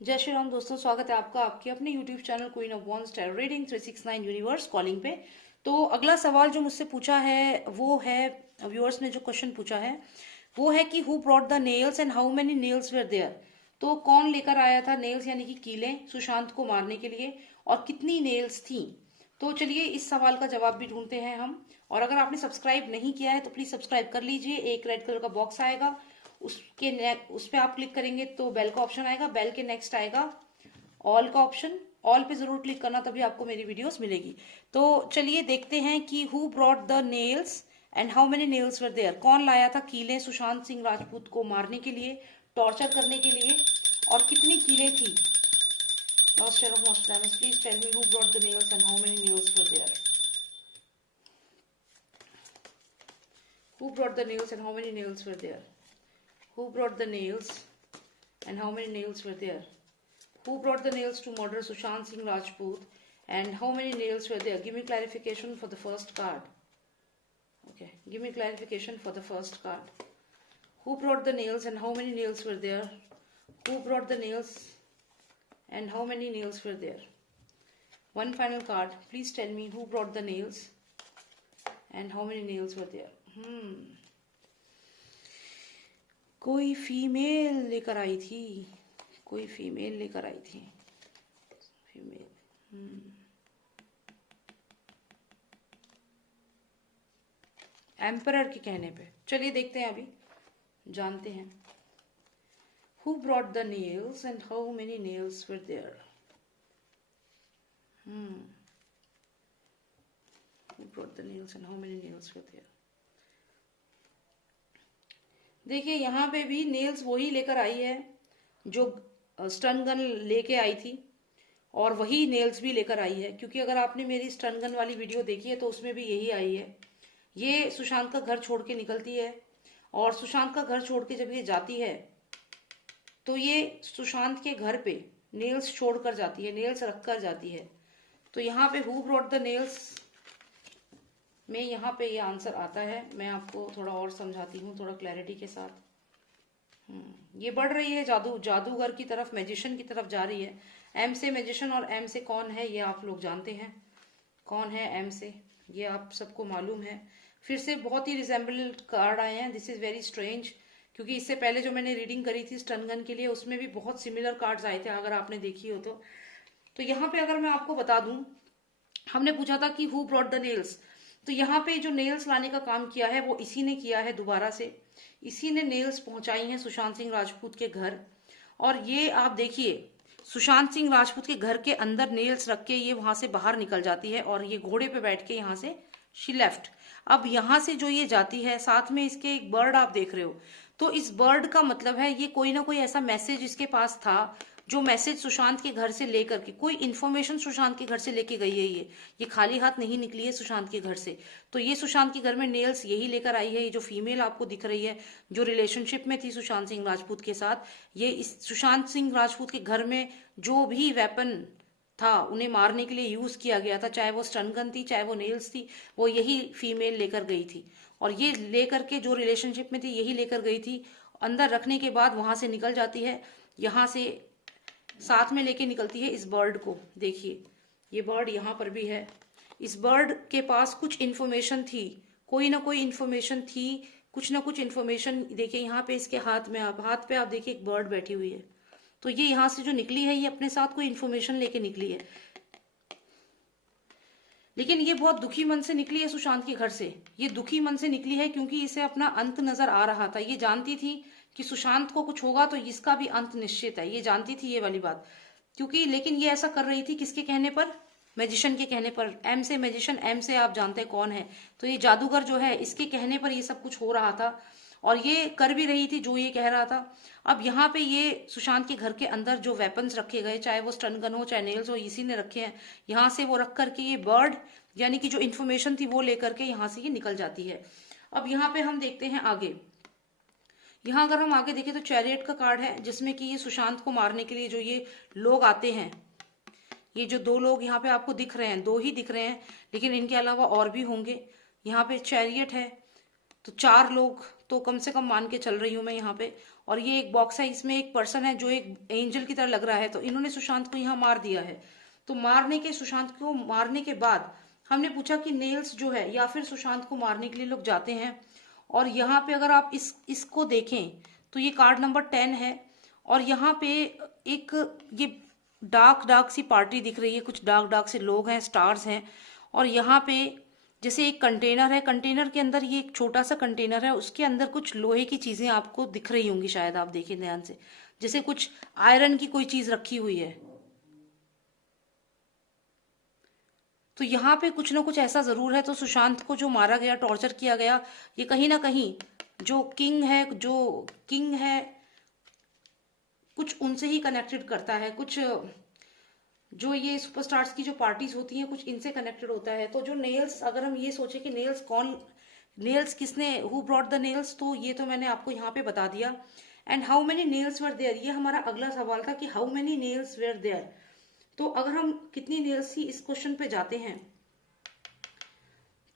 जय श्री राम दोस्तों, स्वागत है आपका आपके अपने YouTube channel queen of wands tarot reading 369 universe calling पे। तो अगला सवाल जो मुझसे पूछा है वो है, व्यूअर्स ने जो क्वेश्चन पूछा है वो है कि who brought the nails and how many nails were there. तो कौन लेकर आया था नेल्स यानी कि कीलें सुशांत को मारने के लिए, और कितनी नेल्स थी। तो चलिए इस सवाल का जवाब भी ढूंढते हैं हम। और अगर आपने सब्सक्राइब नहीं किया है तो प्लीज सब्सक्राइब कर लीजिए। एक रेड कलर का बॉक्स आएगा, उस पे आप क्लिक करेंगे तो बेल का ऑप्शन आएगा, बेल के नेक्स्ट आएगा ऑल का ऑप्शन। ऑल पे जरूर क्लिक करना, तभी आपको मेरी वीडियोस मिलेगी। तो चलिए देखते हैं कि who brought the nails and how many nails were there. कौन लाया था कीलें सुशांत सिंह राजपूत को मारने के लिए, टॉर्चर करने के लिए, और कितनी कीलें थी। Master of Nostradamus, please tell me who brought the nails and how many nails were there. Who brought the nails and how many nails were there. Who brought the nails and how many nails were there? Who brought the nails to murder Sushant Singh Rajput and how many nails were there? Give me clarification for the first card. Okay, give me clarification for the first card. Who brought the nails and how many nails were there? Who brought the nails and how many nails were there? One final card. Please tell me who brought the nails and how many nails were there. कोई female लेकर आई थी, कोई female लेकर आई थी, female. Emperor के कहने पे। चलिए देखते हैं, अभी जानते हैं। Who brought the nails and how many nails were there. Who brought the nails and how many nails were there. देखिए यहाँ पे भी नेल्स वही लेकर आई है जो स्टन गन लेके आई थी, और वही नेल्स भी लेकर आई है, क्योंकि अगर आपने मेरी स्टन गन वाली वीडियो देखी है तो उसमें भी यही आई है। ये सुशांत का घर छोड़ के निकलती है, और सुशांत का घर छोड़ के जब ये जाती है तो ये सुशांत के घर पे नेल्स छोड़ कर जाती है, नेल्स रख कर जाती है। तो यहाँ पे हु ब्रॉट द नेल्स में यहाँ पे ये आंसर आता है। मैं आपको थोड़ा और समझाती हूँ, थोड़ा क्लैरिटी के साथ। ये बढ़ रही है जादूगर की तरफ, मैजिशियन की तरफ जा रही है। एम से मैजिशियन, और एम से कौन है ये आप लोग जानते हैं। कौन है एम से, ये आप सबको मालूम है। फिर से बहुत ही रिजेंबल कार्ड आए हैं। दिस इज वेरी स्ट्रेंज, क्योंकि इससे पहले जो मैंने रीडिंग करी थी स्टनगन के लिए, उसमें भी बहुत सिमिलर कार्ड्स आए थे, अगर आपने देखी हो तो। यहाँ पे अगर मैं आपको बता दूं, हमने पूछा था कि हु ब्रॉट द नेल्स, तो यहाँ पे जो नेल्स लाने का काम किया है वो इसी ने किया है। दोबारा से इसी ने नेल्स पहुंचाई हैं सुशांत सिंह राजपूत के घर। और ये आप देखिए, सुशांत सिंह राजपूत के घर के अंदर नेल्स रख के ये वहां से बाहर निकल जाती है, और ये घोड़े पे बैठ के यहाँ से शी लेफ्ट। अब यहाँ से जो ये जाती है, साथ में इसके एक बर्ड आप देख रहे हो, तो इस बर्ड का मतलब है ये कोई ना कोई ऐसा मैसेज इसके पास था, जो मैसेज सुशांत के घर से लेकर के, कोई इन्फॉर्मेशन सुशांत के घर से लेके गई है। ये खाली हाथ नहीं निकली है सुशांत के घर से। तो ये सुशांत के घर में नेल्स यही लेकर आई है। ये जो फीमेल आपको दिख रही है, जो रिलेशनशिप में थी सुशांत सिंह राजपूत के साथ, ये इस सुशांत सिंह राजपूत के घर में जो भी वेपन था उन्हें मारने के लिए यूज किया गया था, चाहे वो स्टन गन थी चाहे वो नेल्स थी, वो यही फीमेल लेकर गई थी। और ये लेकर के जो रिलेशनशिप में थी यही लेकर गई थी। अंदर रखने के बाद वहां से निकल जाती है, यहाँ से साथ में लेके निकलती है इस बर्ड को। देखिए ये बर्ड यहाँ पर भी है। इस बर्ड के पास कुछ इन्फॉर्मेशन थी, कोई ना कोई इन्फॉर्मेशन थी, कुछ ना कुछ इन्फॉर्मेशन। देखिए यहाँ पे इसके हाथ में, आप हाथ पे आप देखिए एक बर्ड बैठी हुई है। तो ये यहाँ से जो निकली है ये अपने साथ कोई इन्फॉर्मेशन लेके निकली है, लेकिन ये बहुत दुखी मन से निकली है सुशांत के घर से। ये दुखी मन से निकली है क्योंकि इसे अपना अंत नजर आ रहा था। ये जानती थी कि सुशांत को कुछ होगा तो इसका भी अंत निश्चित है, ये जानती थी ये वाली बात। क्योंकि लेकिन ये ऐसा कर रही थी किसके कहने पर, मैजिशियन के कहने पर। एम से मैजिशियन, एम से आप जानते हैं कौन है, तो ये जादूगर जो है, इसके कहने पर ये सब कुछ हो रहा था, और ये कर भी रही थी जो ये कह रहा था। अब यहाँ पे ये सुशांत के घर के अंदर जो वेपन्स रखे गए, चाहे वो स्टन गन हो चाहे नेल्स हो, इसी ने रखे हैं। यहाँ से वो रख करके ये बर्ड यानी कि जो इन्फॉर्मेशन थी वो लेकर के यहाँ से ये निकल जाती है। अब यहाँ पे हम देखते हैं आगे। यहाँ अगर हम आगे देखें तो चैरियट का कार्ड है, जिसमें कि ये सुशांत को मारने के लिए जो ये लोग आते हैं, ये जो दो लोग यहाँ पे आपको दिख रहे हैं, दो ही दिख रहे हैं, लेकिन इनके अलावा और भी होंगे। यहाँ पे चैरियट है, तो 4 लोग तो कम से कम मान के चल रही हूं मैं यहाँ पे। और ये एक बॉक्स है, इसमें एक पर्सन है जो एक एंजल की तरह लग रहा है, तो इन्होंने सुशांत को यहाँ मार दिया है। तो सुशांत को मारने के बाद हमने पूछा कि नेल्स जो है, या फिर सुशांत को मारने के लिए लोग जाते हैं। और यहाँ पे अगर आप इसको देखें तो ये कार्ड नंबर 10 है, और यहाँ पे एक ये डार्क डार्क सी पार्टी दिख रही है, कुछ डार्क डार्क से लोग हैं, स्टार्स हैं। और यहाँ पे जैसे एक कंटेनर है, कंटेनर के अंदर, ये एक छोटा सा कंटेनर है, उसके अंदर कुछ लोहे की चीजें आपको दिख रही होंगी, शायद आप देखें ध्यान से, जैसे कुछ आयरन की कोई चीज रखी हुई है। तो यहाँ पे कुछ ना कुछ ऐसा जरूर है। तो सुशांत को जो मारा गया, टॉर्चर किया गया, ये कहीं ना कहीं जो किंग है कुछ उनसे ही कनेक्टेड करता है, कुछ जो ये सुपरस्टार्स की जो पार्टीज होती हैं कुछ इनसे कनेक्टेड होता है। तो जो नेल्स, अगर हम ये सोचे कि नेल्स किसने, हु ब्रॉट द नेल्स, तो ये तो मैंने आपको यहाँ पे बता दिया। And how many nails were there, ये हमारा अगला सवाल था कि how many nails were there. तो अगर हम कितनी नेल्स थी इस क्वेश्चन पे जाते हैं,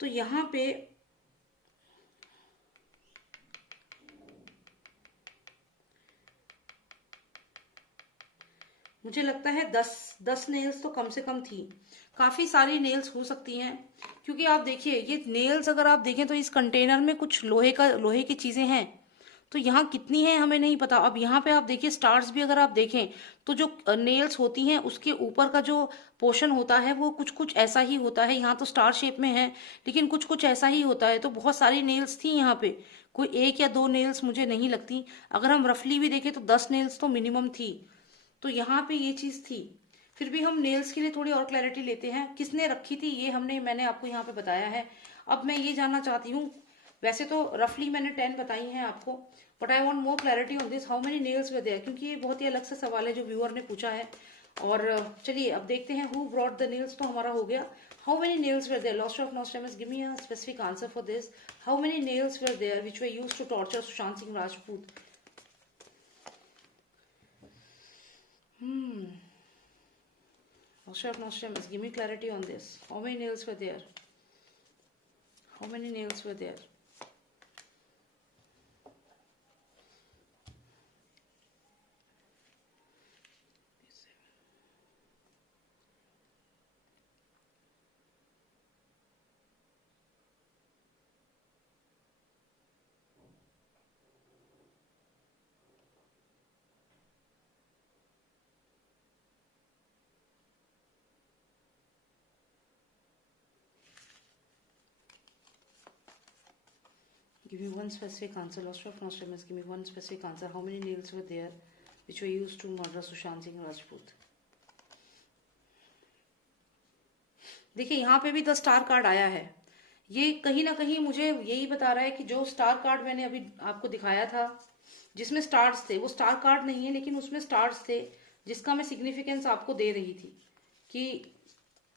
तो यहाँ पे मुझे लगता है 10 नेल्स तो कम से कम थी। काफी सारी नेल्स हो सकती हैं, क्योंकि आप देखिए ये नेल्स अगर आप देखें तो इस कंटेनर में कुछ लोहे की चीजें हैं, तो यहाँ कितनी है हमें नहीं पता। अब यहाँ पे आप देखिए स्टार्स भी अगर आप देखें तो जो नेल्स होती हैं उसके ऊपर का जो पोर्शन होता है वो कुछ कुछ ऐसा ही होता है। यहाँ तो स्टार शेप में है, लेकिन कुछ कुछ ऐसा ही होता है। तो बहुत सारी नेल्स थी यहाँ पे, कोई 1 या 2 नेल्स मुझे नहीं लगती। अगर हम रफली भी देखें तो 10 नेल्स तो मिनिमम थी। तो यहाँ पे ये चीज थी। फिर भी हम नेल्स के लिए थोड़ी और क्लैरिटी लेते हैं, किसने रखी थी ये मैंने आपको यहाँ पे बताया है। अब मैं ये जानना चाहती हूँ, वैसे तो रफली मैंने 10 बताई हैं आपको, but I want more clarity on this, how many nails were there, क्योंकि ये बहुत ही अलग सा सवाल है जो व्यूअर ने पूछा है। और चलिए अब देखते हैं, हु ब्रॉट द नेल्स तो हमारा हो गया। How many nails were there, lost of nostalgia, give me a specific answer for this. How many nails were there which were used to torture Sushant Singh Rajput. Lost of Nostradamus, give me clarity on this. How many nails were there? How many nails were there? Give me one specific answer. Lost of Nostradamus, give me one specific answer. How many nails were there which were used to murder Sushant Singh Rajput? देखिए यहाँ पे भी 10 star card आया है। ये कहीं ना कहीं मुझे यही बता रहा है कि जो स्टार कार्ड मैंने अभी आपको दिखाया था जिसमें स्टार्स थे, वो स्टार कार्ड नहीं है, लेकिन उसमें स्टार्स थे, जिसका मैं सिग्निफिकेंस आपको दे रही थी कि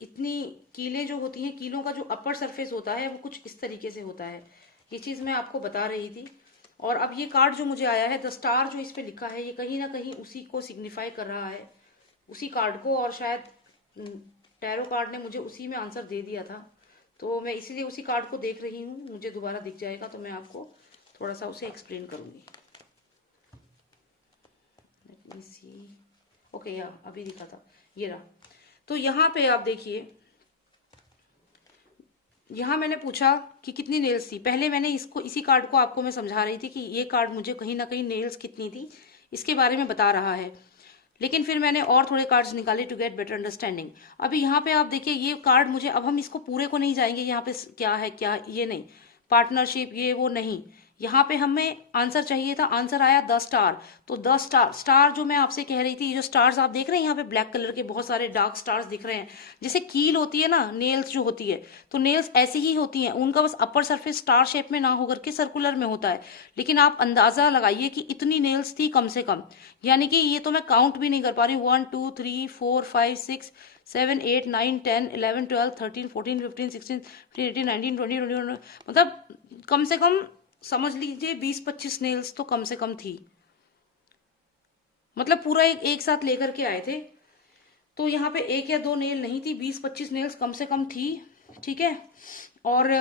इतनी कीलें जो होती हैं, कीलों का जो अपर सरफेस होता है वो कुछ इस तरीके से होता है। ये चीज मैं आपको बता रही थी। और अब ये कार्ड जो मुझे आया है, द स्टार जो इस पे लिखा है, ये कहीं ना कहीं उसी को सिग्निफाई कर रहा है, उसी कार्ड को। और शायद टैरो कार्ड ने मुझे उसी में आंसर दे दिया था, तो मैं इसीलिए उसी कार्ड को देख रही हूँ। मुझे दोबारा दिख जाएगा तो मैं आपको थोड़ा सा उसे एक्सप्लेन करूंगी। लेट मी सी, ओके, या अभी दिखा था, ये रहा। तो यहाँ पे आप देखिए, यहाँ मैंने पूछा कि कितनी नेल्स थी। पहले मैंने इसी कार्ड को आपको मैं समझा रही थी कि ये कार्ड मुझे कहीं ना कहीं नेल्स कितनी थी इसके बारे में बता रहा है, लेकिन फिर मैंने और थोड़े कार्ड्स निकाले टू गेट बेटर अंडरस्टैंडिंग। अभी यहाँ पे आप देखिए ये कार्ड मुझे, अब हम इसको पूरे को नहीं जाएंगे, यहाँ पे क्या है क्या, ये नहीं, पार्टनरशिप ये वो नहीं, यहाँ पे हमें आंसर चाहिए था। आंसर आया 10 स्टार। तो 10 स्टार जो मैं आपसे कह रही थी, ये जो स्टार्स आप देख रहे हैं यहाँ पे ब्लैक कलर के बहुत सारे डार्क स्टार्स दिख रहे हैं, जैसे कील होती है ना नेल्स जो होती है, तो नेल्स ऐसी ही होती हैं, उनका बस अपर सरफेस स्टार शेप में ना होकर के सर्कुलर में होता है। लेकिन आप अंदाजा लगाइए कि इतनी नेल्स थी कम से कम, यानी कि ये तो मैं काउंट भी नहीं कर पा रही हूँ। 1 2 3 4 5 6 7 8 9 10 11 12 13 14 15 16 17 18 19 20 21, मतलब कम से कम समझ लीजिए 20-25 नेल्स तो कम से कम थी। मतलब पूरा एक साथ लेकर के आए थे, तो यहाँ पे 1 या 2 नेल नहीं थी, 20-25 नेल्स कम से कम थी। ठीक है, और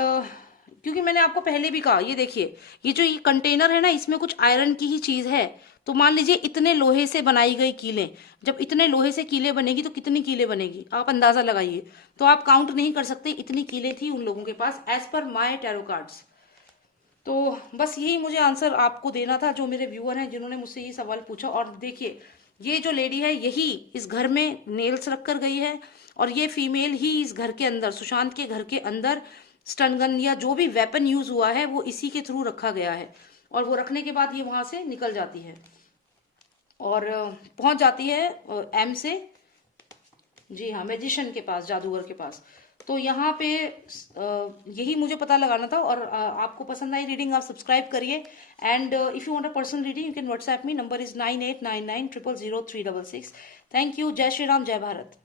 क्योंकि मैंने आपको पहले भी कहा, ये देखिए, ये जो ये कंटेनर है ना, इसमें कुछ आयरन की ही चीज है। तो मान लीजिए इतने लोहे से बनाई गई कीलें, जब इतने लोहे से कीलें बनेगी तो कितनी कीलें बनेगी, आप अंदाजा लगाइए। तो आप काउंट नहीं कर सकते, इतनी कीलें थी उन लोगों के पास एज पर माई टैरो कार्ड्स। तो बस यही मुझे आंसर आपको देना था, जो मेरे व्यूअर हैं जिन्होंने मुझसे ये सवाल पूछा। और देखिए, ये जो लेडी है यही इस घर में नेल्स रख कर गई है, और ये फीमेल ही इस घर के अंदर, सुशांत के घर के अंदर, स्टन गन या जो भी वेपन यूज हुआ है वो इसी के थ्रू रखा गया है। और वो रखने के बाद ये वहां से निकल जाती है और पहुंच जाती है एम से, जी हाँ, मैजिशियन के पास, जादूगर के पास। तो यहाँ पे यही मुझे पता लगाना था। और आपको पसंद आई रीडिंग, आप सब्सक्राइब करिए। And if you want a personal reading you can WhatsApp me, number is 9899000366। Thank you. जय श्री राम, जय भारत।